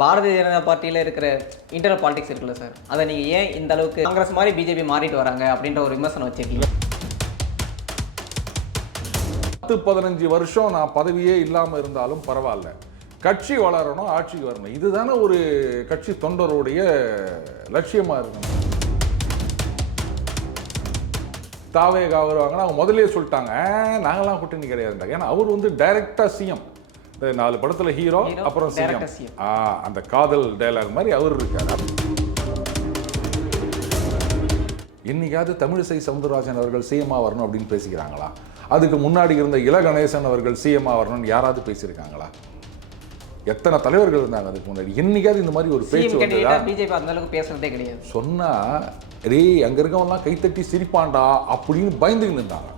பாரதிய ஜனதா பார்ட்டியில் இருக்கிற internal politics இருக்குல்ல சார் அதை நீங்கள் ஏன் இந்த அளவுக்கு காங்கிரஸ் மாதிரி பிஜேபி மாறிட்டு வராங்க அப்படின்ற ஒரு விமர்சனம் வச்சிருக்கீங்க? பத்து பதினஞ்சு வருஷம் நான் பதவியே இல்லாமல் இருந்தாலும் பரவாயில்ல. கட்சி வளரணும் ஆட்சிக்கு வரணும். இதுதானே ஒரு கட்சி தொண்டருடைய லட்சியமாக இருக்கணும். தாவே வருவாங்கன்னா அவங்க முதலே சொல்லிட்டாங்க நாங்களாம் கூட்டணி கிடையாதுன்றாங்க. ஏன்னா அவர் வந்து டைரக்டா சிஎம் நாலு படத்துல ஹீரோ அப்புறம் சிஎம். அந்த காதல் டயலாக் மாதிரி அவர் இருக்காரு. என்னைக்காவது தமிழிசை சவுந்தரராஜன் அவர்கள் சிஎம்ஆ வரணும் அப்படின்னு பேசிக்கிறாங்களா? அதுக்கு முன்னாடி இருந்த இல கணேசன் அவர்கள் சிஎம்ஆ வரணும்னு யாராவது பேசியிருக்காங்களா? எத்தனை தலைவர்கள் இருந்தாங்க அதுக்கு முன்னாடி? என்னைக்காவது இந்த மாதிரி ஒரு பேச்சு வந்ததா? பிஜேபி அந்த அளவுக்கு பேசுறதே கிடையாது. சொன்னா டேய் அங்க இருக்கவன்லாம் கைத்தட்டி சிரிப்பான்டா அப்படின்னு பயந்துக்கிட்டு இருந்தாங்க.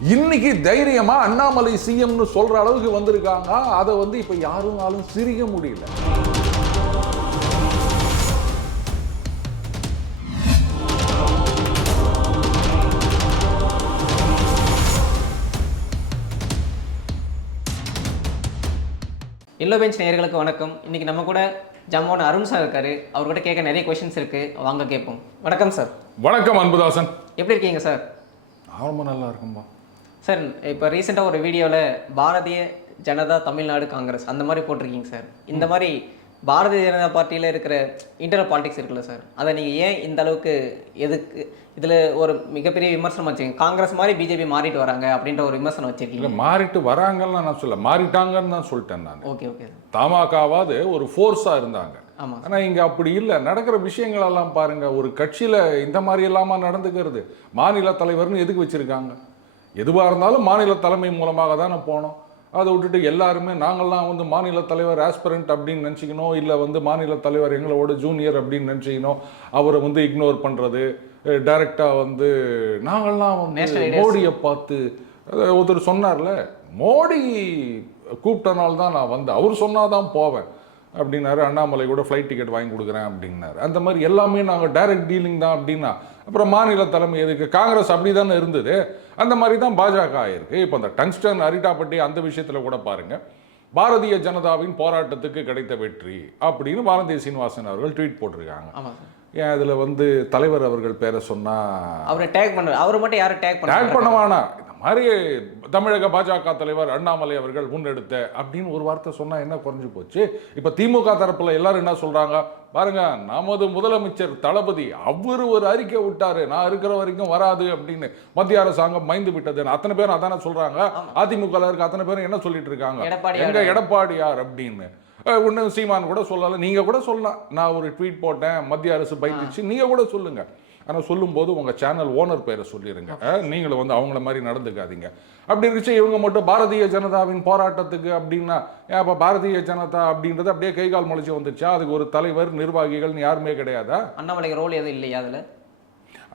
இன்னைக்கு தைரியமா அண்ணாமலை சிஎம்னு சொல்ற அளவுக்கு வந்திருக்காங்க அதை வந்து இப்ப யாருனாலும் சிரிக்க முடியல. எல்லோ பெஞ்ச் நேயர்களுக்கு வணக்கம். இன்னைக்கு நம்ம கூட ஜம்முன்னு அருண் சார் இருக்காரு. அவர்கிட்ட கேட்க நிறைய கொஷின்ஸ் இருக்கு. வாங்க கேட்போம். வணக்கம் சார் வணக்கம் அன்புதாசன். எப்படி இருக்கீங்க சார் நான் ரொம்ப நல்லா இருக்கும்பா சார் இப்போ ரீசெண்டாக ஒரு வீடியோவில் பாரதிய ஜனதா தமிழ்நாடு காங்கிரஸ் அந்த மாதிரி போட்டிருக்கீங்க சார். இந்த மாதிரி பாரதிய ஜனதா பார்ட்டியில் இருக்கிற இன்டர்னல் பாலிடிக்ஸ் இருக்குல்ல சார். அதை நீங்கள் ஏன் இந்த அளவுக்கு எதுக்கு இதில் ஒரு மிகப்பெரிய விமர்சனம் வச்சுருக்கீங்க? காங்கிரஸ் மாதிரி பிஜேபி மாறிட்டு வராங்க அப்படின்ற ஒரு விமர்சனம் வச்சிருக்கீங்க. மாறிட்டு வராங்கன்னு நான் சொல்ல மாறிட்டாங்கன்னு தான் சொல்லிட்டேன் நான். Okay okay. தமாகாவாது ஒரு ஃபோர்ஸா இருந்தாங்க. ஆமாம் ஆனா இங்க அப்படி இல்லை. நடக்கிற விஷயங்கள் எல்லாம் பாருங்க. ஒரு கட்சியில இந்த மாதிரி எல்லாமா நடந்துக்கிறது. மாநில தலைவர்னு எதுக்கு வச்சிருக்காங்க? எதுவா இருந்தாலும் மாநில தலைமை மூலமாக தானே போனோம். அதை விட்டுட்டு எல்லாருமே நாங்கள்லாம் வந்து மாநில தலைவர் ஆஸ்பிரண்ட் அப்படின்னு நினச்சிக்கணும் இல்லை வந்து மாநில தலைவர் எங்களோட ஜூனியர் அப்படின்னு நினச்சிக்கணும் அவரை வந்து இக்னோர் பண்ணுறது டைரெக்டாக வந்து நாங்கள்லாம் வந்து. மோடியை பார்த்து ஒருத்தர் சொன்னார்ல மோடி கூப்பிட்டனால தான் நான் வந்தேன் அவர் சொன்னாதான் போவேன் அப்படின்னாரு அண்ணாமலை கூட ஃப்ளைட் டிக்கெட் வாங்கி கொடுக்குறேன் அப்படின்னாரு. அந்த மாதிரி எல்லாமே நாங்கள் டைரக்ட் டீலிங் தான் அப்படின்னா அப்புறம் மாநில தலைமை எதுக்கு? காங்கிரஸ் அப்படி தானே இருந்தது. அந்த மாதிரி தான் பாஜக ஆயிருக்கு இப்போ அந்த டங்ஸ்டன் அரிட்டாப்பட்டி அந்த விஷயத்தில் கூட பாருங்க. பாரதிய ஜனதாவின் போராட்டத்துக்கு கிடைத்த வெற்றி அப்படின்னு பாரதிய சீனிவாசன் அவர்கள் ட்வீட் போட்டிருக்காங்க. ஏன் அதில் வந்து தலைவர் அவர்கள் பேரை சொன்னா அவரை டேக் பண்ண அவரை மட்டும் யாரும் டேக் டேக் பண்ண பண்ண வேணாம் இந்த மாதிரி தமிழக பாஜக தலைவர் அண்ணாமலை அவர்கள் முன்னெடுத்த அப்படின்னு ஒரு வார்த்தை சொன்னா என்ன குறைஞ்சு போச்சு? இப்ப திமுக தரப்புல எல்லாரும் என்ன சொல்றாங்க? பாருங்க நமது முதலமைச்சர் தளபதி அவர் ஒரு அறிக்கை விட்டாரு. நான் இருக்கிற வரைக்கும் வராது அப்படின்னு மத்திய அரசாங்கம் மைந்து விட்டது அத்தனை பேரும் அதானே சொல்றாங்க. அதிமுக இருக்க அத்தனை பேரும் என்ன சொல்லிட்டு இருக்காங்க. எங்க எடப்பாடியார் அப்படின்னு. ஒன்றும் சீமான் கூட சொல்லலாம் நீங்க கூட சொல்லலாம். நான் ஒரு ட்வீட் போட்டேன் மத்திய அரசு பயிற்சி நீங்க கூட சொல்லுங்க. ஆனா சொல்லும்போது உங்க சேனல் ஓனர் பேரை சொல்லிடுங்க நீங்களும் வந்து அவங்கள மாதிரி நடந்துக்காதீங்க. அப்படி இருந்துச்சு இவங்க மட்டும் பாரதிய ஜனதாவின் போராட்டத்துக்கு அப்படின்னா ஏன் அப்ப பாரதிய ஜனதா அப்படின்றது அப்படியே கை கால் முளைச்சு வந்துச்சா அதுக்கு ஒரு தலைவர் நிர்வாகிகள்னு யாருமே கிடையாதா? அண்ணாமலைக்கு ரோல் எதுவும் இல்லையா அதில்?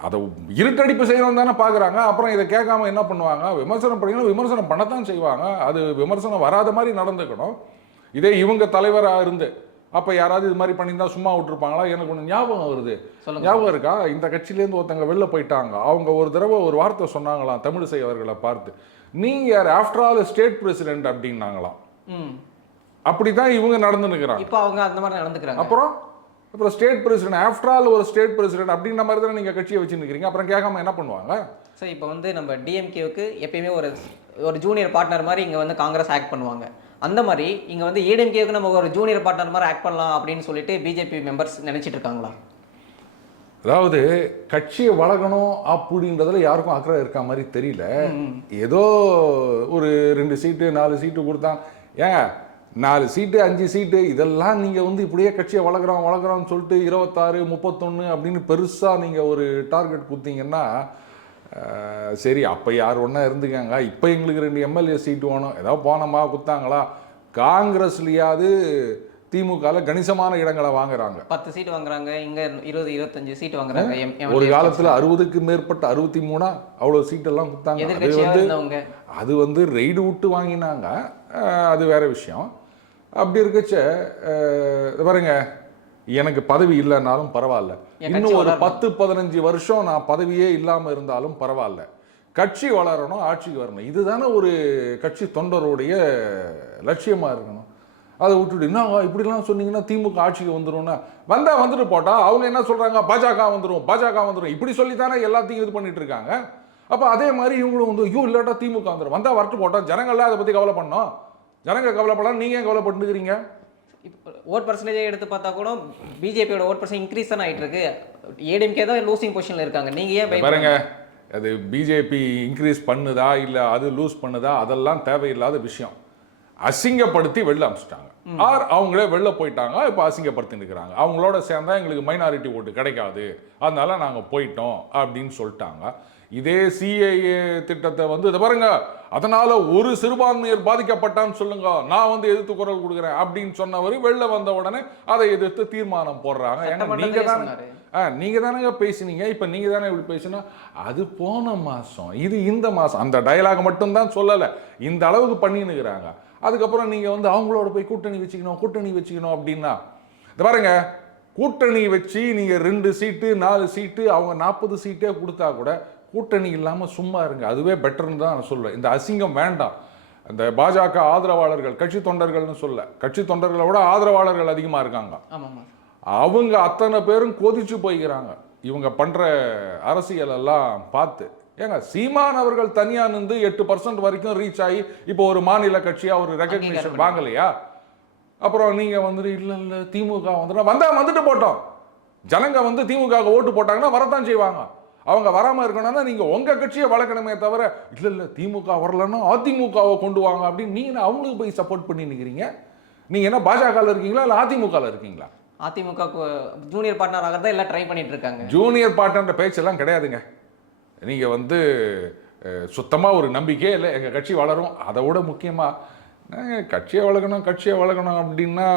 அதை இருட்டடிப்பு செய்யணும் தானே பார்க்குறாங்க அப்புறம் இதை கேட்காம என்ன பண்ணுவாங்க? விமர்சனம் பண்ணீங்கன்னா விமர்சனம் பண்ணத்தான் செய்வாங்க. அது விமர்சனம் வராத மாதிரி நடந்துக்கணும். இதே இவங்க தலைவராக இருந்து அப்போ யாராவது இது மாதிரி பண்ணியிருந்தா சும்மா விட்டுருப்பாங்களா? எனக்கு ஒன்று ஞாபகம் வருது. ஞாபகம் இருக்கா? இந்த கட்சியிலேருந்து ஒருத்தங்க வெளில போயிட்டாங்க. அவங்க ஒரு தடவை ஒரு வார்த்தை சொன்னாங்களாம் தமிழிசை அவர்களை பார்த்து. நீங்கள் யார்? ஆஃப்டர் ஆல் ஸ்டேட் பிரசிடென்ட் அப்படின்னாங்களாம். ம். அப்படி தான் இவங்க நடந்துனுக்குறாங்க இப்போ அவங்க அந்த மாதிரி நடந்துக்கிறாங்க. அப்புறம் அப்புறம் ஸ்டேட் பிரசிடென்ட் ஆஃப்டர் ஆல் ஒரு ஸ்டேட் பிரசிடென்ட் அப்படின்ற மாதிரி தானே நீங்கள் கட்சியை வச்சு நிற்கிறீங்க அப்புறம் கேட்காம என்ன பண்ணுவாங்க? சார் இப்போ வந்து நம்ம டிஎம்கேவுக்கு எப்பயுமே ஒரு ஒரு ஜூனியர் பார்ட்னர் மாதிரி இங்கே வந்து காங்கிரஸ் ஆக்ட் பண்ணுவாங்க. அந்த மாதிரி இங்கே வந்து ஏடிஎம்கேவுக்கு நம்ம ஒரு ஜூனியர் பார்ட்னர் மாதிரி ஆக்ட் பண்ணலாம் அப்படின்னு சொல்லிட்டு பிஜேபி மெம்பர்ஸ் நினைச்சிட்டு இருக்காங்களா அதாவது கட்சியை வளர்க்கணும் அப்படின்றதுல யாருக்கும் அக்கறை இருக்க மாதிரி தெரியல. ஏதோ ஒரு ரெண்டு சீட்டு நாலு சீட்டு கொடுத்தாங்க ஏங்க நாலு சீட்டு அஞ்சு சீட்டு இதெல்லாம் நீங்கள் வந்து இப்படியே கட்சியை வளர்க்குறோம் வளர்க்குறோம்னு சொல்லிட்டு இருபத்தாறு முப்பத்தொன்று அப்படின்னு பெருசாக நீங்கள் ஒரு டார்கெட் கொடுத்தீங்கன்னா சரி அப்போ யார் ஒன்றா இருந்துக்காங்க? இப்போ எங்களுக்கு ரெண்டு எம்எல்ஏ சீட்டு வேணும். ஏதாவது போனோமா குத்தாங்களா? காங்கிரஸ்லையாவது திமுகவில் கணிசமான இடங்களை வாங்குறாங்க. பத்து சீட் வாங்குறாங்க இங்க இருபது இருபத்தஞ்சு சீட் வாங்குறாங்க ஒரு காலத்துல அறுபதுக்கு மேற்பட்ட அறுபத்தி மூணா அவ்வளவு சீட்டெல்லாம் கொடுத்தாங்க அது வந்து அது வந்து ரெய்டு விட்டு வாங்கினாங்க. அது வேற விஷயம். அப்படி இருக்கச்ச பாருங்க எனக்கு பதவி இல்லைனாலும் பரவாயில்ல. இன்னும் ஒரு. பத்து பதினஞ்சு வருஷம் நான் பதவியே இல்லாம இருந்தாலும் பரவாயில்ல. கட்சி வளரணும் ஆட்சிக்கு வரணும். இதுதானே ஒரு கட்சி தொண்டருடைய லட்சியமா இருக்கணும். அதை விட்டுட்டு என்னங்க இப்படிலாம் சொன்னீங்கன்னா திமுக ஆட்சிக்கு வந்துரும்னா. வந்தா வந்துட்டு போட்டா அவங்க என்ன சொல்றாங்க? பாஜக வந்துரும் பாஜக வந்துரும். இப்படி சொல்லி தானே எல்லாத்தையும் இது பண்ணிட்டு இருக்காங்க. அப்போ அதே மாதிரி இவங்களும் வந்து ஐயோ இல்லாட்டா திமுக வந்துடும் வந்தா வரட்டு போட்டோம் ஜனங்கள்லாம் அதை பத்தி கவலை பண்ணோம் ஜனங்க கவலைப்படலாம் நீங்க ஏன் கவலைப்பட்டுக்கிறீங்க இப்போ ஓட் பர்சன்டேஜ் எடுத்து பார்த்தா கூட பிஜேபியோட ஓட் பர்சன்ட் இன்க்ரீஸ் தானே ஆயிட்டு இருக்கு ஏடிஎம்கே தான் லூசிங் பொசிஷன்ல இருக்காங்க. நீங்க ஏன்? பாருங்க அது பிஜேபி இன்க்ரீஸ் பண்ணுதா இல்லை அது லூஸ் பண்ணுதா அதெல்லாம் தேவையில்லாத விஷயம். அசிங்கப்படுத்தி வெளில அமிச்சிட்டாங்க. ஆர் அவங்களே வெளில போயிட்டாங்க இப்போ அசிங்கப்படுத்தி நிற்கிறாங்க அவங்களோட சேர்ந்தா எங்களுக்கு மைனாரிட்டி ஓட்டு கிடைக்காது. அதனால நாங்கள் போயிட்டோம் அப்படின்னு சொல்லிட்டாங்க. இதே சிஏஏ திட்டத்தை வந்து இதை பாருங்க அதனால ஒரு சிறுபான்மையர் பாதிக்கப்பட்டான்னு சொல்லுங்க நான் வந்து எதிர்த்து குரல் கொடுக்குறேன் அப்படின்னு சொன்னவர் வெளில வந்த உடனே அதை எதிர்த்து தீர்மானம் போடுறாங்க. ஏன்னா நீங்க தானே. ஆ நீங்கள் தானேங்க பேசுனீங்க இப்போ நீங்கள் தானே இப்படி பேசினா அது போன மாதம் இது இந்த மாதம் அந்த டயலாக் மட்டும்தான் சொல்லலை இந்த அளவுக்கு பண்ணின்னுக்கிறாங்க. அதுக்கப்புறம் நீங்கள் வந்து அவங்களோட போய் கூட்டணி வச்சுக்கணும் கூட்டணி வச்சுக்கணும் அப்படின்னா இந்த பாருங்க. கூட்டணி வச்சு நீங்கள் ரெண்டு சீட்டு நாலு சீட்டு அவங்க நாற்பது சீட்டே கொடுத்தா கூட கூட்டணி இல்லாமல் சும்மா இருங்க. அதுவே பெட்டர்னு தான் நான் சொல்லுவேன் இந்த அசிங்கம் வேண்டாம். இந்த பாஜக ஆதரவாளர்கள் கட்சி தொண்டர்கள்னு சொல்ல கட்சி தொண்டர்களை விட ஆதரவாளர்கள் அதிகமாக இருக்காங்க. அவங்க அத்தனை பேரும் கொதிச்சு போய்க்கிறாங்க. இவங்க பண்ற அரசியல் எல்லாம் பார்த்து. ஏங்க சீமான் அவர்கள் தனியா நின்று எட்டு பர்சன்ட் வரைக்கும் ரீச் ஆகி இப்போ ஒரு மாநில கட்சியா ஒரு ரெகக்னிஷன் அங்கீகாரம் வாங்கலையா? அப்புறம் நீங்க வந்துட்டு இல்ல இல்ல திமுக வந்துடும் வந்தா வந்துட்டு போட்டோம். ஜனங்க வந்து திமுக ஓட்டு போட்டாங்கன்னா வரத்தான் செய்வாங்க. அவங்க வராம இருக்கணும்னா நீங்க உங்க கட்சியை வளர்க்கணுமே தவிர இல்ல இல்ல திமுக வரலன்னா அதிமுகவை கொண்டு வாங்க அப்படின்னு நீங்க அவங்களுக்கு போய் சப்போர்ட் பண்ணி நிக்கிறீங்க? நீங்க என்ன பாஜகவில் இருக்கீங்களா? இல்ல அதிமுகவில் இருக்கீங்களா? அதிமுக ஜூனியர் பார்ட்னர் ஆகிறதா எல்லாம் ட்ரை பண்ணிட்டு இருக்காங்க. ஜூனியர் பார்ட்னர் பேச்செல்லாம் கிடையாதுங்க. நீங்க வந்து அஹ், சுத்தமா ஒரு நம்பிக்கையே இல்லை. எங்க கட்சி வளரும். அதை விட முக்கியமா அஹ், கட்சியை வளர்க்கணும் கட்சியை வளர்க்கணும் அப்படின்னா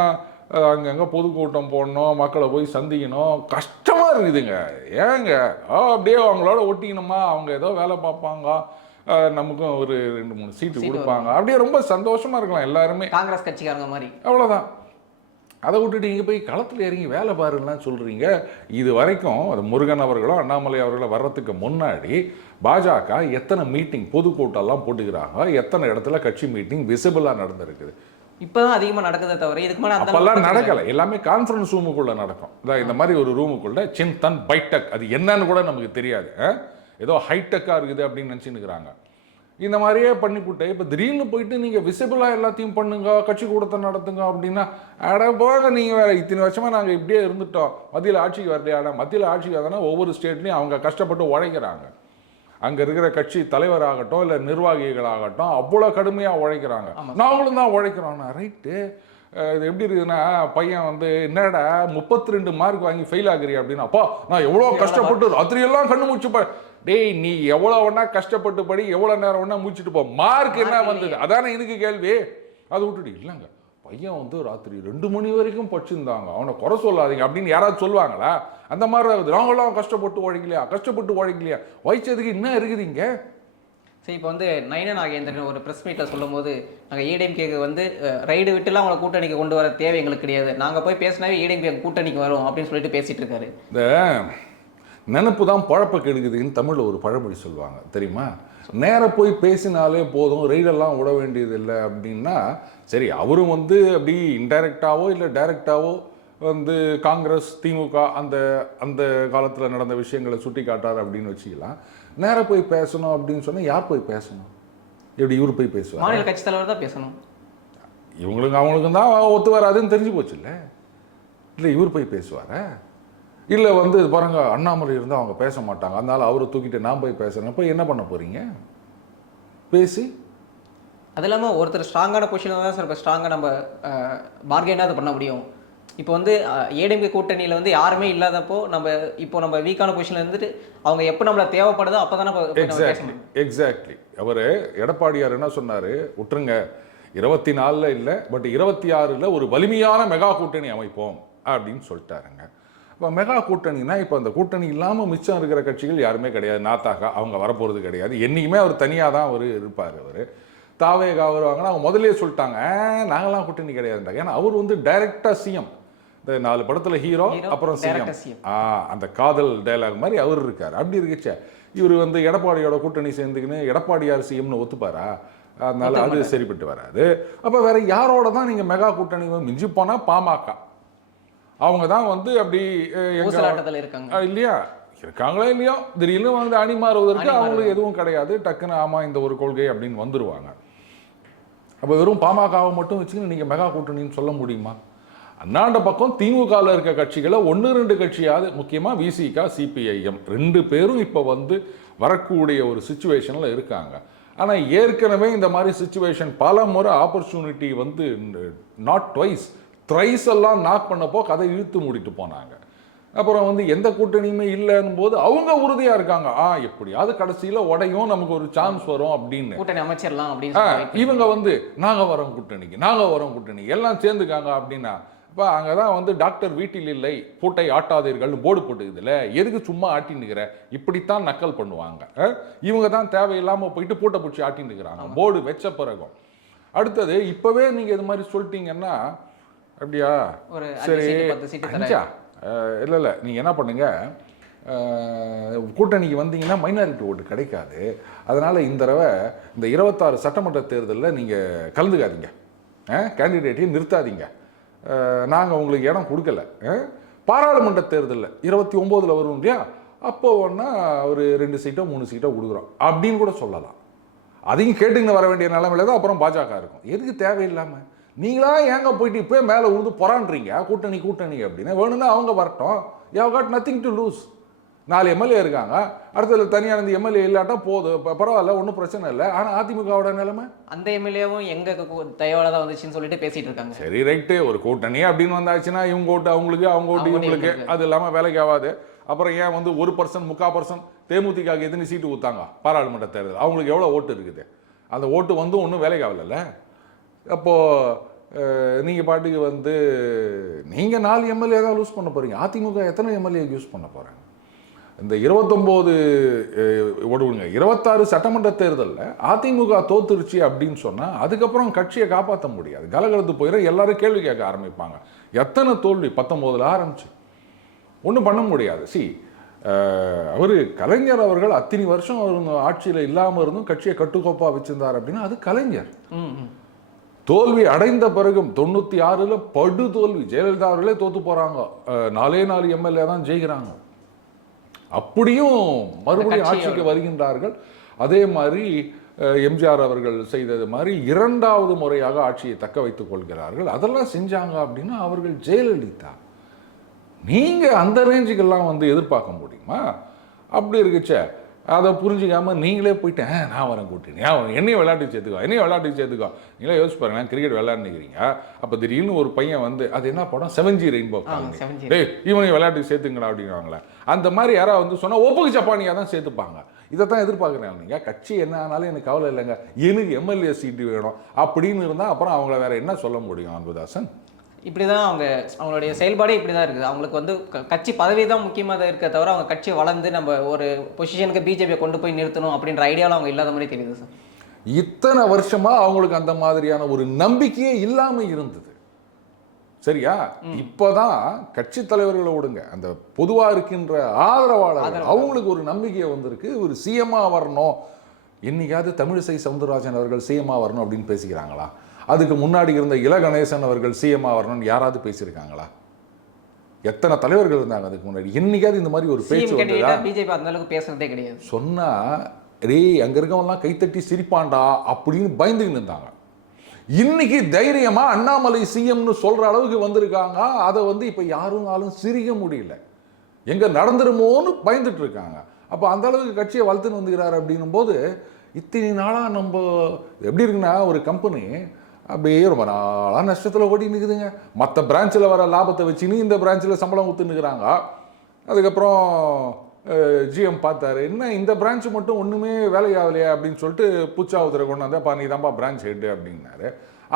அங்கங்க பொதுக்கூட்டம் போடணும் மக்களை போய் சந்திக்கணும். கஷ்டமா இருக்குதுங்க. ஏங்க? அப்படியே அவங்களோட ஒட்டிக்கணுமா? அவங்க ஏதோ வேலை பார்ப்பாங்க. நமக்கும் ஒரு ரெண்டு மூணு சீட்டு கொடுப்பாங்க. அப்படியே ரொம்ப சந்தோஷமா இருக்கலாம் எல்லாருமே. காங்கிரஸ் கட்சிக்காரங்க மாதிரி. அவ்வளோதான் அதை விட்டுட்டு நீங்கள் போய் களத்தில் இறங்கி வேலை பாருலாம் சொல்கிறீங்க இது வரைக்கும் அது முருகன் அவர்களோ அண்ணாமலை அவர்களோ வர்றதுக்கு முன்னாடி பாஜக எத்தனை மீட்டிங் பொதுக்கூட்டம்லாம் போட்டுக்கிறாங்க எத்தனை இடத்துல கட்சி மீட்டிங் விசிபிளாக நடந்திருக்குது. இப்பதான் அதிகமா நடக்குதே தவிர இதுக்கு மேல அப்பெல்லாம் நடக்கலை. எல்லாமே கான்ஃபரன்ஸ் ரூமுக்குள்ளே நடக்கும். இதான் இந்த மாதிரி ஒரு ரூமுக்குள்ள சின்தன் பைடெக் அது என்னன்னு கூட நமக்கு தெரியாது? ஏதோ ஹைடெக்காக இருக்குது அப்படின்னு நினச்சின்னுக்கிறாங்க இந்த மாதிரியே பண்ணிவிட்டு இப்போ திடீர்னு போயிட்டு நீங்கள் விசிபிளாக எல்லாத்தையும் பண்ணுங்க கட்சி கூட்டத்தை நடத்துங்க அப்படின்னா அட போக நீங்கள் வேற. இத்தனை வருஷமாக நாங்கள் இப்படியே இருந்துட்டோம். மத்தியில் ஆட்சிக்கு வரலையா? ஆனால் மத்தியில் ஆட்சிக்கு வரதுனா ஒவ்வொரு ஸ்டேட்லேயும் அவங்க கஷ்டப்பட்டு உழைக்கிறாங்க. அங்கே இருக்கிற கட்சி தலைவராகட்டும் இல்லை நிர்வாகிகளாகட்டும் அவ்வளோ கடுமையாக உழைக்கிறாங்க. நாங்களும் தான் உழைக்கிறோம்னா ரைட்டு இது எப்படி இருக்குதுன்னா பையன் வந்து என்னடா முப்பத்தி ரெண்டு மார்க் வாங்கி ஃபெயில் ஆகுறியா? அப்படின்னு அப்பா நான் எவ்வளோ கஷ்டப்பட்டு ராத்திரியெல்லாம் கண்ணு மூச்சு ப டேய் நீ எவ்வளோ வேணா கஷ்டப்பட்டு படி எவ்வளோ நேரம் வேணா மூச்சுட்டு போ. மார்க் என்ன வந்தது? அதானே எனக்கு கேள்வி. அதை விட்டுட்டு இல்லைங்க. பையன் வந்து ராத்திரி ரெண்டு மணி வரைக்கும் படிச்சிருந்தாங்க. அவனை குறை சொல்லாதீங்க அப்படின்னு யாராவது சொல்லுவாங்களா? அந்த மாதிரி நாங்களாம் கஷ்டப்பட்டு உழைக்கலையா? கஷ்டப்பட்டு உழைக்கலையா? வயிச்சதுக்கு என்ன இருக்குதுங்க சரி இப்போ வந்து நயன நாகேந்திரன் ஒரு ப்ரெஸ் மீட்டில் சொல்லும்போது நாங்கள் ஏடிஎம்கேக்கு வந்து ரைடு விட்டுலாம் அவங்களை கூட்டணிக்கு கொண்டு வர தேவை எங்களுக்கு கிடையாது. நாங்கள் போய் பேசினாவே ஏடிஎம்கே கூட்டணிக்கு வரும் அப்படின்னு சொல்லிட்டு பேசிட்டு இருக்காரு. இந்த நினப்பு தான் பழப்ப கெடுக்குதுன்னு தமிழில் ஒரு பழமொழி சொல்லுவாங்க. தெரியுமா? நேரா போய் பேசினாலே போதும் ரெய்டெல்லாம் விட வேண்டியது இல்லை அப்படின்னா சரி அவரும் வந்து அப்படி இன்டைரக்டாவோ இல்லை டைரக்டாவோ வந்து காங்கிரஸ் திமுக அந்த அந்த காலத்தில் நடந்த விஷயங்களை சுட்டி காட்டார் அப்படின்னு வச்சுக்கலாம். நேரா போய் பேசணும் அப்படின்னு சொன்னால் யார் போய் பேசணும்? எப்படி இவர் போய் பேசுவார்? மாநில கட்சி தலைவர் தான் பேசணும். இவங்களுக்கு அவங்களுக்கும் தான் ஒத்து வராதுன்னு தெரிஞ்சு போச்சுல்ல. இல்லை இவர் போய் பேசுவாரா? இல்லை வந்து பாருங்க அண்ணாமலை இருந்தால் அவங்க பேச மாட்டாங்க. அதனால அவரை தூக்கிட்டு நான் போய் பேசுறேன். அப்போ என்ன பண்ண போறீங்க? பேசி. அது இல்லாமல் ஒருத்தர் ஸ்ட்ராங்கான பொசிஷனில் தான் சார் இப்போ ஸ்ட்ராங்காக நம்ம பார்கெனாவது பண்ண முடியும். இப்போ வந்து ஏடிஎம்கே கூட்டணியில் வந்து யாருமே இல்லாதப்போ நம்ம இப்போ நம்ம வீக்கான பொசிஷனில் இருந்துட்டு அவங்க எப்போ நம்மள தேவைப்படுதோ அப்போ தான் நம்ம போய் எக்ஸாக்ட்லி எக்ஸாக்ட்லி அவர் எடப்பாடியார் என்ன சொன்னார்? விட்டுருங்க. இருபத்தி நாலில் இல்லை பட் இருபத்தி ஆறில் ஒரு வலிமையான மெகா கூட்டணி அமைப்போம். அப்படின்னு சொல்லிட்டாருங்க. இப்போ மெகா கூட்டணினா இப்போ அந்த கூட்டணி இல்லாமல் மிச்சம் இருக்கிற கட்சிகள் யாருமே கிடையாது. நாத்தாக்கா அவங்க வரப்போகிறது கிடையாது. என்றைக்குமே அவர் தனியாக தான் அவர் இருப்பார் அவர். தாவேகா வருவாங்கன்னா அவங்க முதல்லயே சொல்லிட்டாங்க "ஆ, நாங்களாம் கூட்டணி கிடையாதுன்றாங்க. ஏன்னா அவர் வந்து டைரக்டாக சிஎம் இந்த நாலு படத்தில் ஹீரோ அப்புறம் சிஎம். ஆ அந்த காதல் டயலாக் மாதிரி அவர் இருக்கார். அப்படி இருக்குச்சே. இவர் வந்து எடப்பாடியோட கூட்டணி சேர்ந்துக்கின்னு எடப்பாடியார் சிஎம்னு ஒத்துப்பாரா? அதனால அது சரிப்பட்டு வராது. அப்போ வேற யாரோட தான் நீங்கள் மெகா கூட்டணி மிஞ்சி போனால் பாமக? அவங்க தான் வந்து அப்படி இருக்காங்க. இல்லையா? இருக்காங்களா இல்லையோ? திடீர்னு வந்து அணி மாறுவதற்கு அவங்களுக்கு எதுவும் கிடையாது. டக்குன்னு ஆமா இந்த ஒரு கொள்கை அப்படின்னு வந்துருவாங்க. அப்போ வெறும் பாமகவை மட்டும் வச்சுக்கின்னு நீங்கள் மெகா கூட்டணின்னு சொல்ல முடியுமா? அண்ணாண்ட பக்கம் திமுகவில் இருக்க கட்சிகளை ஒன்று ரெண்டு கட்சியாவது முக்கியமாக விசிகா சிபிஐஎம் ரெண்டு பேரும் இப்போ வந்து வரக்கூடிய ஒரு சுச்சுவேஷனில் இருக்காங்க. ஆனால் ஏற்கனவே இந்த மாதிரி சுச்சுவேஷன் பல முறை ஆப்பர்ச்சுனிட்டி வந்து நாட் ட்வைஸ் த்ரைஸ் எல்லாம் நாக் பண்ணப்போ கதை இழுத்து மூடிட்டு போனாங்க. அப்புறம் வந்து எந்த கூட்டணியுமே இல்லைன்னும் போது அவங்க உறுதியாக இருக்காங்க. ஆ எப்படியாவது கடைசியில் உடையும் நமக்கு ஒரு சான்ஸ் வரும் அப்படின்னு. கூட்டணி அமைச்சிடலாம் அப்படின்னு இவங்க வந்து நாங்க வரோம் கூட்டணிக்கு நாங்க வரோம் கூட்டணி எல்லாம் சேர்ந்துக்காங்க அப்படின்னா இப்போ அங்கே தான் வந்து டாக்டர் வீட்டில் இல்லை பூட்டை ஆட்டாதீர்கள் போர்டு போட்டுக்குதுல எதுக்கு சும்மா ஆட்டின்னுக்கிற இப்படித்தான் நக்கல் பண்ணுவாங்க? இவங்க தான் தேவையில்லாமல் போயிட்டு பூட்டை பிடிச்சி ஆட்டின்னுக்கிறாங்க போர்டு வச்ச பிறகும். அடுத்தது இப்போவே நீங்கள் இது மாதிரி சொல்லிட்டீங்கன்னா அப்படியா? சரி அஞ்சா? இல்லை இல்லை நீங்கள் என்ன பண்ணுங்க கூட்டணிக்கு வந்தீங்கன்னா மைனாரிட்டி ஓட்டு கிடைக்காது. அதனால இந்த தடவை இந்த இருபத்தாறு சட்டமன்ற தேர்தலில் நீங்கள் கலந்துக்காதீங்க. கேண்டிடேட்டையும் நிறுத்தாதீங்க. நாங்கள் உங்களுக்கு இடம் கொடுக்கல. பாராளுமன்ற தேர்தலில் இருபத்தி ஒம்போதில் வரும் இல்லையா? அப்போ ஒன்றா ஒரு ரெண்டு சீட்டோ மூணு சீட்டோ கொடுக்குறோம். அப்படின்னு கூட சொல்லலாம். அதையும் கேட்டுக்கின்னு வர வேண்டிய நிலைமையில தான் அப்புறம் பாஜக இருக்கும். எதுக்கு தேவையில்லாமல் நீங்களா ஏங்க போயிட்டு இப்போ மேலே விழுந்து பொறான்றீங்க? கூட்டணி கூட்டணி அப்படின்னு. வேணும்னா அவங்க வரட்டும். You got nothing to lose நாலு எம்எல்ஏ இருக்காங்க. அடுத்தது தனியாக இந்த எம்எல்ஏ இல்லாட்டா போதும் இப்போ பரவாயில்ல ஒன்றும் பிரச்சனை இல்லை. ஆனால் அதிமுகவோட நிலைமை? அந்த எம்எல்ஏவும் எங்க தயவால தான் வந்துச்சுன்னு சொல்லிட்டு பேசிட்டு இருக்காங்க. சரி ரைட்டு ஒரு கூட்டணி அப்படின்னு வந்தாச்சுன்னா இவங்க ஓட்டு அவங்களுக்கு அவங்க ஓட்டு இவங்களுக்கு. அது இல்லாமல் வேலைக்கு ஆகாது. அப்புறம் ஏன் வந்து ஒரு பர்சன்ட் முக்கால் பர்சன்ட் தேமுதிக எத்தனை சீட்டு ஊத்தாங்க? பாராளுமன்ற தேர்தல். அவங்களுக்கு எவ்வளோ ஓட்டு இருக்குது? அந்த ஓட்டு வந்து ஒன்றும் வேலைக்கு ஆகலைல்ல? அப்போது நீங்கள் பாட்டுக்கு வந்து நீங்கள் நாலு எம்எல்ஏ தான் லூஸ் பண்ண போகிறீங்க அதிமுக எத்தனை எம்எல்ஏ யூஸ் பண்ண போகிறாங்க இந்த இருபத்தொம்போது விடுங்க இருபத்தாறு சட்டமன்ற தேர்தலில் அதிமுக தோத்துருச்சு அப்படின்னு சொன்னால் அதுக்கப்புறம் கட்சியை காப்பாற்ற முடியாது. கலகலத்து போயிடும் எல்லாரும் கேள்வி கேட்க ஆரம்பிப்பாங்க. எத்தனை தோல்வி? பத்தொம்போதில் ஆரம்பிச்சு. ஒன்றும் பண்ண முடியாது. சி அவர் கலைஞர் அவர்கள் அத்தனை வருஷம் அவர் ஆட்சியில் இல்லாமல் இருந்தும் கட்சியை கட்டுக்கோப்பாக வச்சிருந்தார் அப்படின்னா அது கலைஞர். ம், ம். தோல்வி அடைந்த பிறகும் தொண்ணூற்றி ஆறில் படு தோல்வி. ஜெயலலிதா அவர்களே தோத்து போகிறாங்க நாலே நாலு எம்எல்ஏ தான் ஜெயிக்கிறாங்க. அப்படியும் மறுபடியும் ஆட்சிக்கு வருகின்றார்கள். அதே மாதிரி எம்ஜிஆர் அவர்கள் செய்தது மாதிரி இரண்டாவது முறையாக ஆட்சியை தக்க வைத்துக் கொள்கிறார்கள். அதெல்லாம் செஞ்சாங்க அப்படின்னா அவர்கள் ஜெயலலிதா. நீங்க அந்த ரேஞ்சுக்கெல்லாம் வந்து எதிர்பார்க்க முடியுமா? அப்படி இருக்குச்சே. அதை புரிஞ்சுக்காம நீங்களே போயிட்டு "ஆ, நான் வரேன் கூட்டினி என்னையும் விளையாட்டுக்கு சேர்த்துக்கோ என்னையும் விளையாட்டுக்கு சேர்த்துக்கோ. நீங்களே யோசிச்சு பாருங்க கிரிக்கெட் விளையாடுறீங்க அப்போ திடீர்னு ஒரு பையன் வந்து அது என்ன படம்? செவன் ஜி ரெயின்போ ஆ, 7G. டேய் இவனையும் விளையாட்டுக்கு சேர்த்துங்கடா அப்படிங்கிறாங்களே அந்த மாதிரி யாராவது வந்து சொன்னா ஒப்புக்கு ஜப்பானியாக தான் சேர்த்துப்பாங்க. இதை தான் எதிர்பார்க்குறேன் நீங்க கட்சி என்ன ஆனாலும் எனக்கு கவலை இல்லைங்க. எனக்கு எம்எல்ஏ சீட்டு வேணும். அப்படின்னு இருந்தால் அப்புறம் அவங்கள வேற என்ன சொல்ல முடியும் அன்புதாசன்? இப்படிதான் அவங்க அவங்களுடைய செயல்பாடே இப்படிதான் இருக்குது. அவங்களுக்கு வந்து கட்சி பதவி தான் முக்கியமாக இருக்க தவிர அவங்க கட்சி வளர்ந்து நம்ம ஒரு பொசிஷனுக்கு பிஜேபியை கொண்டு போய் நிறுத்தணும் அப்படின்ற ஐடியாவில் அவங்க இல்லாத மாதிரி தெரியுது சார் இத்தனை வருஷமா அவங்களுக்கு அந்த மாதிரியான ஒரு நம்பிக்கையே இல்லாம இருந்தது. சரியா? இப்போதான் கட்சி தலைவர்களை விடுங்க. அந்த பொதுவா இருக்கின்ற ஆதரவாளர்கள் அவங்களுக்கு ஒரு நம்பிக்கை வந்திருக்கு. ஒரு சிஎம்மா வரணும். என்னைக்காவது தமிழிசை சவுந்தரராஜன் அவர்கள் சிஎம்மா வரணும் அப்படின்னு பேசிக்கிறாங்களா? அதுக்கு முன்னாடி இருந்த இல கணேசன் அவர்கள் சிஎம்மா வரணும்னு யாராவது பேசியிருக்காங்களா? எத்தனை தலைவர்கள் இருந்தாங்க அதுக்கு முன்னாடி? என்னைக்காவது இந்த மாதிரி ஒரு பேச்சு வந்ததா? பிஜேபி அந்த அளவுக்கு பேசுறதே கிடையாது. சொன்னா டேய் அங்க இருக்கவங்கலாம் கைத்தட்டி சிரிப்பான்டா அப்படின்னு பயந்துக்கிட்டு இருந்தாங்க. இன்னைக்கு தைரியமா அண்ணாமலை சிஎம்னு சொல்ற அளவுக்கு வந்திருக்காங்க. அதை வந்து இப்ப யாருனாலும் சிரிக்க முடியல. எங்க நடந்துருமோன்னு பயந்துட்டு இருக்காங்க. அப்போ அந்த அளவுக்கு கட்சியை வளர்த்துன்னு வந்துக்கிறாரு அப்படின்னும் போது இத்தனை நாளா நம்ம எப்படி இருக்குன்னா ஒரு கம்பெனி அப்படியே ரொம்ப நாளாக நஷ்டத்தில் ஓடி நிற்குதுங்க மற்ற பிரான்ச்சில் வர லாபத்தை வச்சுன்னு இந்த பிரான்ச்சில் சம்பளம் ஊற்றுன்னுக்குறாங்க அதுக்கப்புறம் ஜிஎம் பார்த்தாரு என்ன இந்த பிரான்ச் மட்டும் ஒன்றுமே வேலையாகலையா? அப்படின்னு சொல்லிட்டு புச்சாவுதரை கொண்டு பா நீ தான்ப்பா பிரான்ச் ஹெட்டு அப்படின்னாரு.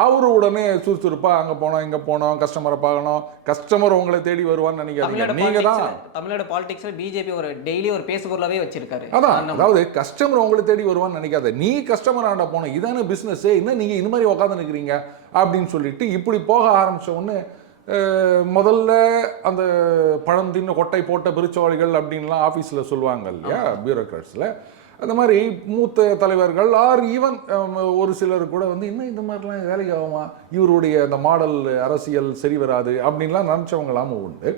அவரு உடனே சுறுசுறுப்பாக அங்கே போனோம் இங்கே போனோம் கஸ்டமரை பார்க்கணும். கஸ்டமர் உங்களை தேடி வருவான்னு நினைக்காதீங்க. தமிழ்நாடு நீங்கள் தான் தமிழ்நாடு பாலிடிக்ஸ்ல பிஜேபி ஒரு டெய்லி ஒரு பேசுபொருளாவே வச்சிருக்காரு. அதான் அதாவது கஸ்டமர் உங்களை தேடி வருவான்னு நினைக்காத. நீ கஸ்டமர் ஆண்ட போன இதான பிஸ்னஸ் என்ன நீங்க இந்த மாதிரி உட்காந்து நிற்கிறீங்க அப்படின்னு சொல்லிட்டு இப்படி போக ஆரம்பிச்ச உடனே முதல்ல அந்த பழம் தின்னு கொட்டை போட்ட பிரிச்சவாளிகள் அப்படின்லாம் ஆஃபீஸில் சொல்லுவாங்க இல்லையா பியூரோக்ராட்ஸில் அந்த மாதிரி மூத்த தலைவர்கள் ஆர் ஈவன் ஒரு சிலர் கூட வந்து இன்னும் இந்த மாதிரிலாம் வேலைக்கு ஆகுமா? இவருடைய அந்த மாடல் அரசியல் சரி வராது அப்படின்லாம் நினச்சவங்களாம் உண்டு.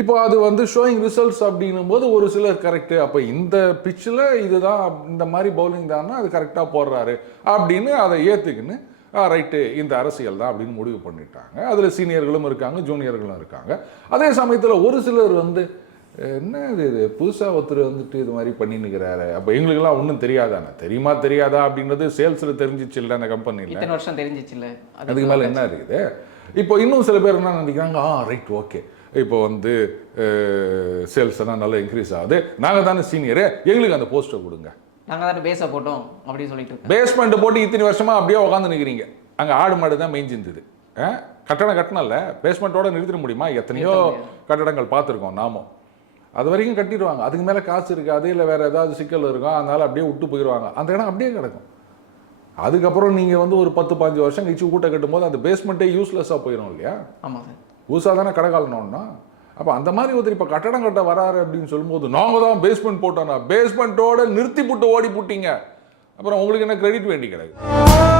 இப்போ அது வந்து ஷோயிங் ரிசல்ட்ஸ் அப்படின்னும் போது ஒரு சிலர் கரெக்டு அப்போ இந்த பிச்சில் இதுதான் இந்த மாதிரி பவுலிங் தான்னா அது கரெக்டாக போடுறாரு அப்படின்னு அதை ஏற்றுக்குன்னு ரைட்டு இந்த அரசியல் தான் அப்படின்னு முடிவு பண்ணிட்டாங்க. அதில் சீனியர்களும் இருக்காங்க ஜூனியர்களும் இருக்காங்க. அதே சமயத்தில் ஒரு சிலர் வந்து என்ன இது இது? புதுசாக ஒருத்தர் வந்துட்டு இது மாதிரி பண்ணின்னுக்கிறாரு. அப்போ எங்களுக்கெல்லாம் ஒன்றும் தெரியாதானே? தெரியுமா தெரியாதா அப்படின்றது சேல்ஸில் தெரிஞ்சிச்சு இல்லை அந்த கம்பெனியில் இத்தனை வருஷம் தெரிஞ்சிச்சுல்ல. அதுக்கு மேலே என்ன இருக்குது? இப்போ இன்னும் சில பேர் என்ன நினைக்கிறாங்க? ஆ ரைட் ஓகே இப்போ வந்து சேல்ஸ் எல்லாம் நல்லா இன்க்ரீஸ் ஆகுது. நாங்கள் தானே சீனியரு எங்களுக்கு அந்த போஸ்ட்டை கொடுங்க. நாங்கள் தானே பேச போட்டோம் அப்படின்னு சொல்லிட்டு பேஸ்மெண்ட் போட்டு இத்தனை வருஷமா அப்படியே உட்காந்து நிற்கிறீங்க அங்கே ஆடு மாடு தான் மேய்ஞ்சிருந்தது? கட்டடம் கட்டணம்ல பேஸ்மெண்ட்டோட நிறுத்திட முடியுமா? எத்தனையோ கட்டடங்கள் பார்த்துருக்கோம் நாமும் அது வரைக்கும் கட்டிடுவாங்க. அதுக்கு மேலே காசு இருக்காது இல்லை வேற ஏதாவது சிக்கல் இருக்கும் அதனால அப்படியே விட்டு போயிடுவாங்க. அந்த இடம் அப்படியே கிடக்கும். அதுக்கப்புறம் நீங்கள் வந்து ஒரு பத்து பாஞ்சு வருஷம் கழிச்சு கூட்ட கட்டும்போது அந்த பேஸ்மெண்ட்டே யூஸ்லெஸ்ஸாக போயிடும் இல்லையா? ஆமாம் சார். புதுசாக தானே கடை காலணும்னா அப்போ அந்த மாதிரி ஒருத்தர் இப்போ கட்டடம் கட்ட வராரு அப்படின்னு சொல்லும்போது நாங்கள் தான் பேஸ்மெண்ட் போட்டோம்னா பேஸ்மெண்ட்டோட நிறுத்தி புட்டு ஓடி புட்டீங்க அப்புறம் உங்களுக்கு என்ன கிரெடிட் வேண்டி கிடக்கு?